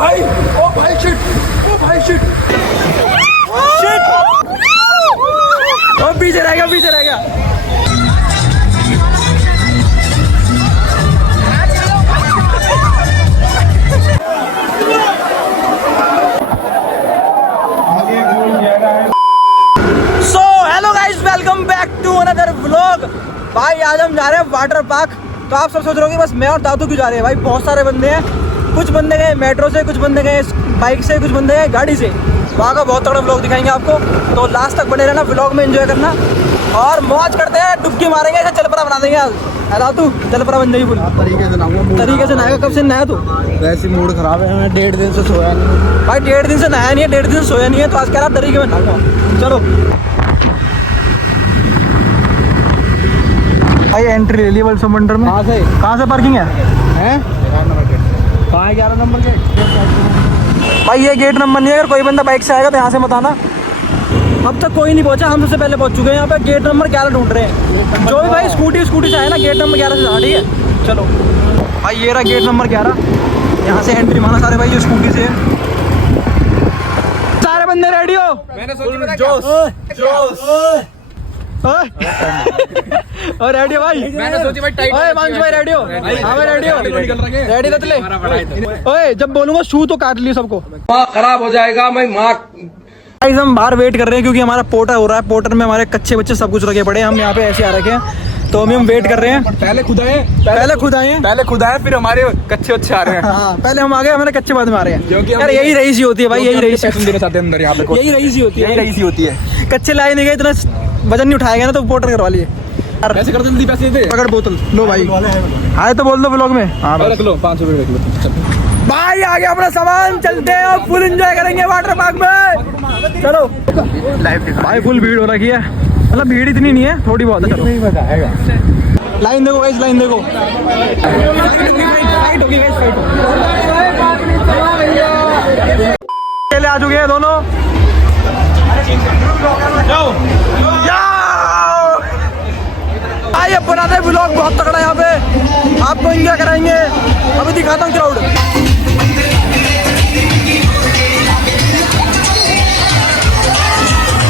भाई, ओ भाई शिट, ओ भाई शिट, शिट, ओ पीछे रह गया, पीछे रह गया। So hello guys, welcome back to another vlog. भाई आज हम जा रहे हैं वाटर पार्क। तो आप सब सोच रहे हो कि बस मैं और दादू क्यों जा रहे हैं। भाई बहुत सारे बंदे हैं, कुछ बंदे गए मेट्रो से, कुछ बंदे गए बाइक से, कुछ बंदे गए गाड़ी से। वहाँ का बहुत तगड़ा व्लॉग दिखाएंगे आपको, तो लास्ट तक बने रहना, व्लॉग में एंजॉय करना और मौज करते हैं। डुबकी मारेंगे, ऐसे चलपरा बना देंगे आज। दादू चलपरा बन जाएगी पूरी तरीके से नहाऊंगा। तरीके से नहाएगा। कब से नहाया तू? वैसे मूड खराब है, मैं 1.5 दिन से सोया नहीं। भाई 1.5 दिन से नहाया नहीं है, 1.5 दिन से सोया नहीं है, तो आज कह रहा तरीके में नहाऊंगा। चलो भाई एंट्री ले ली वर्ल्ड वंडर में। कहाँ से पार्किंग है? कहाँ है 11 नंबर गेट? भाई ये गेट नंबर नहीं है। अगर कोई बंदा बाइक से आएगा तो यहाँ से मत आना। अब तक कोई नहीं पहुंचा, हम सबसे पहले पहुंच चुके हैं यहाँ पे। गेट नंबर 11 ढूंढ रहे हैं। जो भी भाई स्कूटी से आए ना, गेट नंबर 11 से जा रही है। चलो भाई ये रहा गेट नंबर 11। यहाँ से एंट्री माना सारे भाई जो स्कूटी से है। सारे बंदे रेडी हो? मैंने सोची और रेडी हो भाई? मैंने सोची भाई टाइट। ओए मांझू भाई रेडी हो? हाँ भाई रेडी हो? रेडी तो चले। ओए जब बोलूंगा शू तो काट लियो सबको, खराब हो जाएगा। मैं माँ गाइस हम बाहर वेट कर रहे हैं क्योंकि हमारा पोर्टर हो रहा है। पोर्टर में हमारे कच्चे बच्चे सब कुछ रखे पड़े हैं। हम यहाँ पे ऐसे आ रखे हैं, तो हम वेट कर रहे हैं। पहले खुद आए, पहले खुद आए फिर हमारे कच्चे बच्चे आ रहे हैं। हाँ पहले हम आ गए, हमारे कच्चे बाद में आ रहे हैं। क्योंकि यार यही रईस ही होती है भाई, यही रईस देना चाहते हैं अंदर यहाँ पे। यही रईस ही होती है, यही रईसी होती है। कच्चे लाए नहीं गए, इतना वजन नहीं उठाया गया ना, तो पोर्टर करवा लिए। पैसे कर जल्दी, पैसे दे। पकड़ बोतल लो भाई। आए तो बोल दो ब्लॉग में। हाँ रख लो, 500 रुपये रख लो। भाई आगे अपना सामान, चलते हैं और फुल एंजॉय करेंगे वाटर पार्क में। चलो भाई फुल भीड़ हो रखी है, मतलब भीड़ इतनी नहीं है, थोड़ी बहुत है। चलो नहीं मजा आएगा। लाइन देखो गाइस, लाइन देखो। पहले आ चुके हैं दोनों। आइए बनाते हैं व्लॉग, बहुत तगड़ा यहाँ पे, आपको एंजॉय कराएंगे। अभी दिखाता हूँ क्राउड।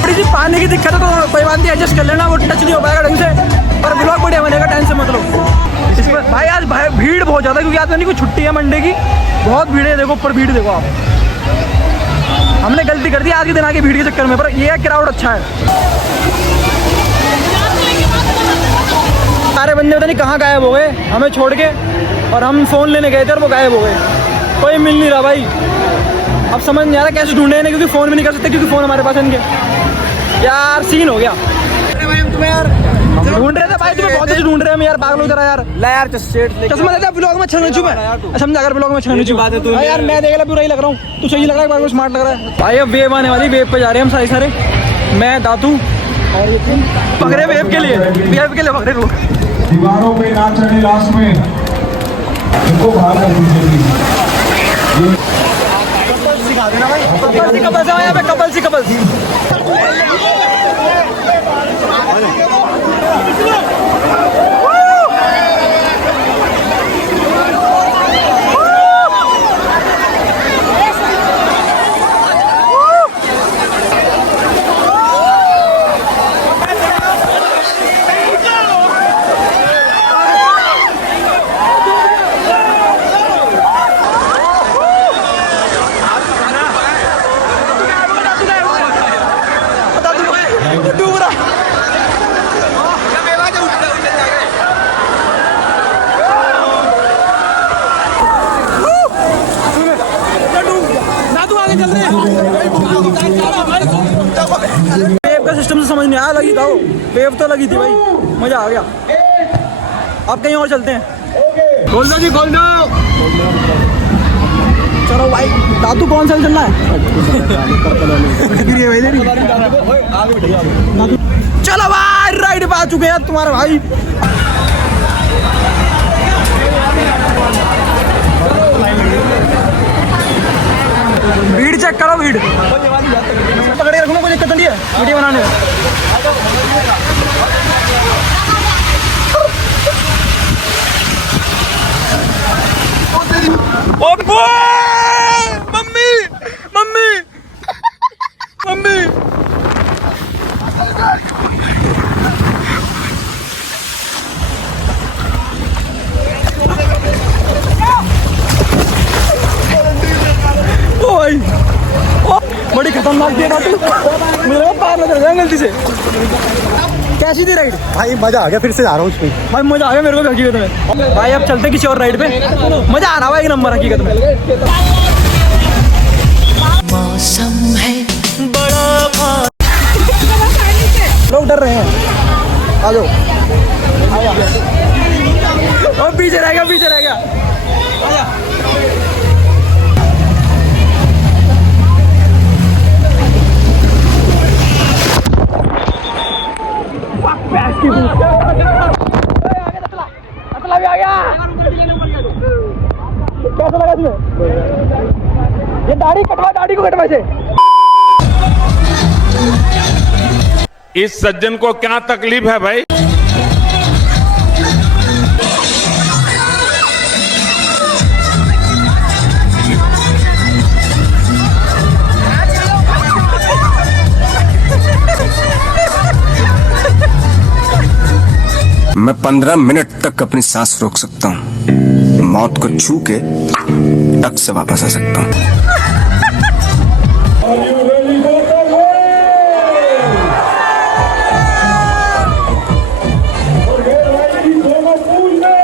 थोड़ी सी पानी की दिक्कत है तो कोई बात नहीं, एडजस्ट कर लेना, वो टच नहीं हो पाएगा ढंग से, पर व्लॉग बढ़िया बनेगा, टेंशन मत लो। इसमें भाई आज भीड़ बहुत ज़्यादा, क्योंकि आज नहीं कोई छुट्टी है मंडे की, बहुत भीड़ है। देखो ऊपर भीड़ देखो आप। हमने गलती कर दी आज के दिन आके भीड़ के चक्कर में, पर ये क्राउड अच्छा है। सारे बंदे पता नहीं कहाँ गायब हो गए हमें छोड़ के, और हम फ़ोन लेने गए थे और वो गायब हो गए। कोई मिल नहीं रहा भाई। अब समझ नहीं आ रहा कैसे ढूंढे इन्हें, क्योंकि फ़ोन भी नहीं कर सकते, क्योंकि फ़ोन हमारे पास है इनके। यार सीन हो गया। ढूंढ रहे थे भाई, तुम्हें बहुत अच्छी ढूंढ रहे हैं हम यार, पागल हो यार। ला यार चश्मा लेते ब्लॉग में अच्छा नहीं चुप है, समझा कर ब्लॉग में अच्छा नहीं चुप बात है तू। यार मैं देख ला बुरा ही लग रहा हूँ, तू सही लग रहा है, स्मार्ट लग रहा है भाई। अब वेव आने वाली, वेव पे जा रहे हैं हम सारे मैं दादू और पकड़े वेव के लिए पकड़े लोग। दीवारों पे ना चढ़े, लास्ट में इनको बाहर कर दीजिए। सिखा देना भाई, कपल सी वेव का सिस्टम से समझ नहीं आया, लगी था वो वेव तो लगी थी भाई, मजा आ गया। अब कहीं और चलते हैं। खोल दो जी, खोल दो। चलो भाई दादू कौन सा चलना है? चलो भाई राइड पे आ चुके हैं तुम्हारे भाई। भीड़ चेक करो, भीड़ पकड़े रखना, कोई दिक्कत नहीं है वीडियो बनाने में। ओ खतरनाक दिया बात, मुझे लगा पार लग रहा है गलती से। कैसी थी राइड भाई मजा आ गया, फिर से जा रहा हूँ उसमें। भाई? मजा आ गया मेरे को भी हकीकत में भाई। अब चलते किसी और राइड पे, मजा आ रहा है एक नंबर हकीकत में। मौसम है बड़ा लोग डर रहे हैं, आ जाओ। और पीछे रह गया, पीछे रह गया। कैसा लगा तुम्हें? ये दाढ़ी कटवा, दाढ़ी को कटवा से। इस सज्जन को क्या तकलीफ है भाई? मैं 15 मिनट तक अपनी सांस रोक सकता हूँ, मौत को छू के टक से वापस आ सकता हूँ। Are you ready for the race? और ये राइड की दोनों पूल में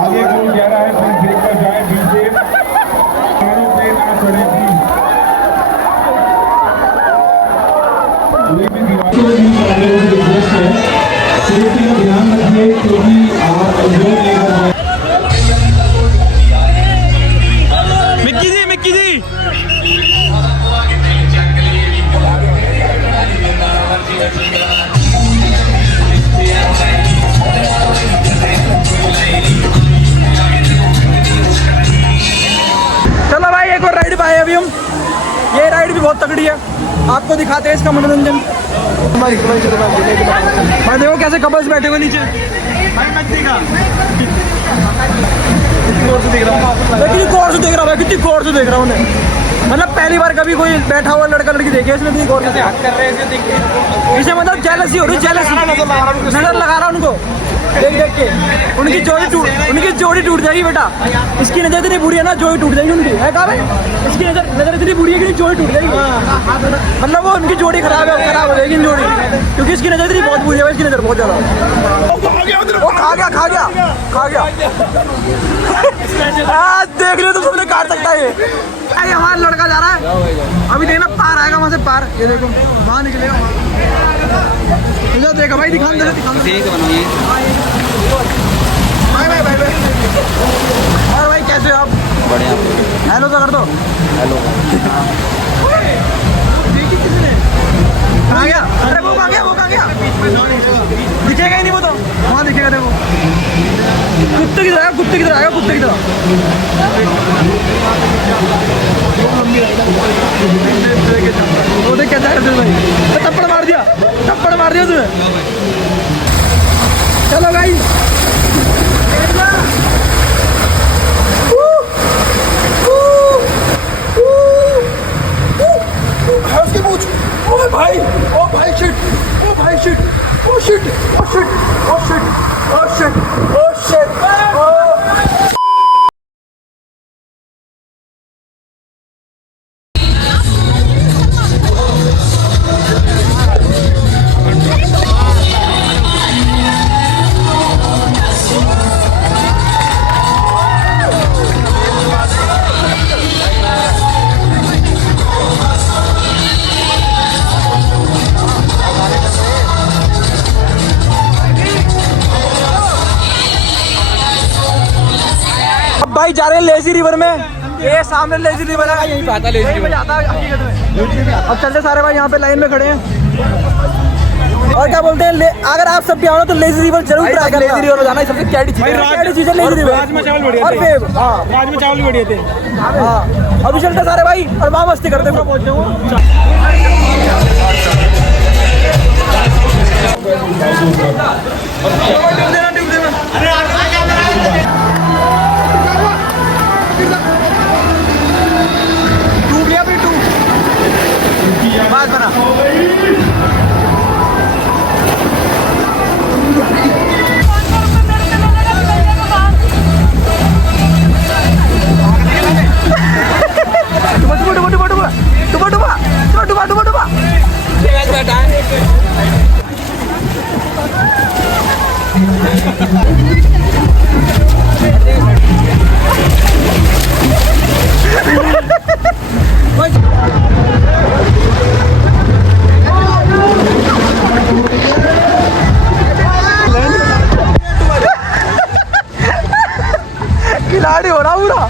आगे कोई कह रहा है फिर देखकर जाए पीछे, पैरों पे ना चढ़े थी। कोई भी दीवार रिक्वेस्ट है, सेफ्टी का ध्यान रखिए क्योंकि आप एंजॉय नहीं कर पाए। मिक्की जी, मिक्की जी। चलो भाई, एक और राइड पे आए अभी हम। ये राइड भी बहुत तगड़ी है, आपको दिखाते हैं इसका मनोरंजन। भाई देखो कैसे कपल्स बैठे हुए नीचे। कितनी गौर से देख रहा हूँ, कितनी गौर से देख रहा हूँ उन्हें। मतलब पहली बार कभी कोई बैठा हुआ लड़का लड़की देखे इसने, इतनी गौर से कर रहे थे। इसे मतलब जेलसी हो रही, जेलसी नजर लगा रहा उनको देख देख के। उनकी जोड़ी टूट जाएगी बेटा। इसकी नजर इतनी बुरी है ना, जोड़ी टूट जाएगी उनकी, है कहा भाई? इसकी नजर इतनी बुरी है कि जोड़ी टूट जाएगी। मतलब वो उनकी जोड़ी खराब हो जाएगी जोड़ी, क्योंकि इसकी नजर इतनी बहुत बुरी है। इसकी नजर बहुत ज्यादा। वो खा गया देख लियो तुम, सबने काट सकता है ये। हमारा लड़का जा रहा है अभी, देखना पार आएगा वहां से पार। ये देखो वहां निकलेगा, देखा भाई, दिखा और भाई कैसे हो आप? बढ़िया। हेलो तो कर दो। हेलो। कहाँ गया? अरे वो कहाँ गया? दिखेगा ही नहीं वो तो, वहाँ दिखेगा। देखो कुत्ते की तरह, कुत्ते की तरह। वो देख क्या जा रहे थे भाई, थप्पड़ मार दिया तुम्हें। चलो भाई, उसकी पूछ। ओ भाई शिट। भाई जा रहे हैं लेजी रिवर में। ये सामने लेजी रिवर है, यहीं पे आता है लेजी रिवर। अब चलते सारे भाई यहाँ पे लाइन में खड़े हैं। और क्या बोलते हैं, अगर आप सब भी आओ तो लेजी रिवर जरूर ट्राई करना। लेजी रिवर जाना सबसे क्या चीज है, लेजी रिवर। राजमा चावल बढ़िया और थे। फिर हाँ राजमा चावल भी बढ़िया थे। हाँ अभी चलते सारे भाई और वहाँ मस्ती करते हैं। पहुंचे डूब लिया फिर बात बना। खिलाड़ी हो रहा पूरा।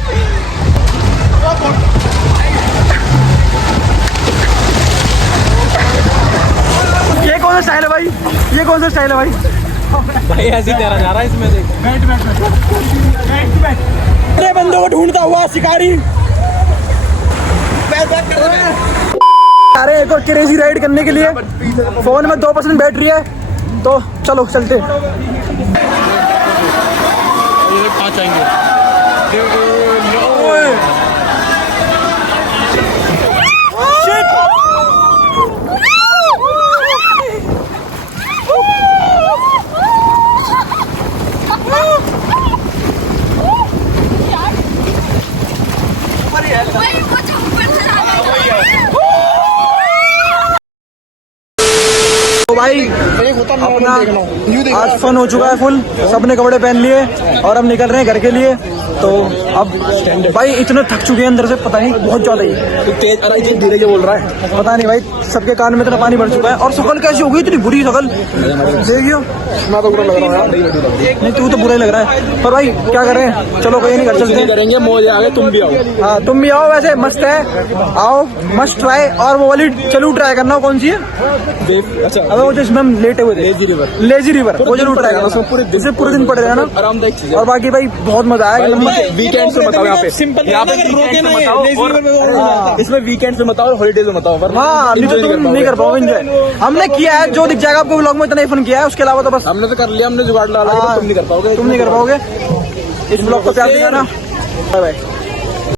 ये कौन सा स्टाइल है भाई, ये कौन सा स्टाइल है भाई? भाई ऐसे ही तैरा जा रहा है इसमें देख। अरे बंदों को ढूंढता हुआ शिकारी। अरे एक और क्रेजी राइड करने के लिए फोन में 2% बैटरी है, तो चलो चलते। तो भाई अपना आज फन हो चुका है फुल, सबने कपड़े पहन लिए और हम निकल रहे हैं घर के लिए। तो अब भाई इतने थक चुके हैं अंदर से, पता नहीं बहुत ज्यादा ही तो तेज अरे धीरे जो बोल रहा है, पता नहीं भाई, सबके कान में इतना पानी भर चुका है। और शकल कैसी हो गई, इतनी बुरी शकल देखियो। मैं तो बुरा लग रहा है। नहीं तू तो बुरा ही लग रहा है, पर भाई क्या करें, चलो कहीं नहीं कर चलते करेंगे मौज आगे, तुम भी आओ। हाँ तुम भी आओ, वैसे मस्त है, आओ मस्ट ट्राई। और वो वाली चलू ट्राई करना, कौन सी है? अच्छा अबे वो जिसमें हम लेटे हुए थे, लेजी रिवर, वो जरूर ट्राई करना। उसमें पूरे दिन पड़े रहना, आरामदायक चीज है। और बाकी भाई बहुत मजा आया। वीकेंड में बताओ, यहाँ पे यहाँ पे वीकेंड में बताओ, इसमें वीकेंड में बताओ, हॉलीडेज में बताओ। हाँ नहीं तो तुम नहीं कर पाओगे एंजॉय। हमने किया है, जो दिख जाएगा आपको व्लॉग में, इतना ही फन किया है, उसके अलावा तो बस हमने तो कर लिया, हमने जुगाड़ डाला, तुम नहीं कर पाओगे। तुम नहीं कर पाओगे। इस व्लॉग को प्यार देना, बाय बाय।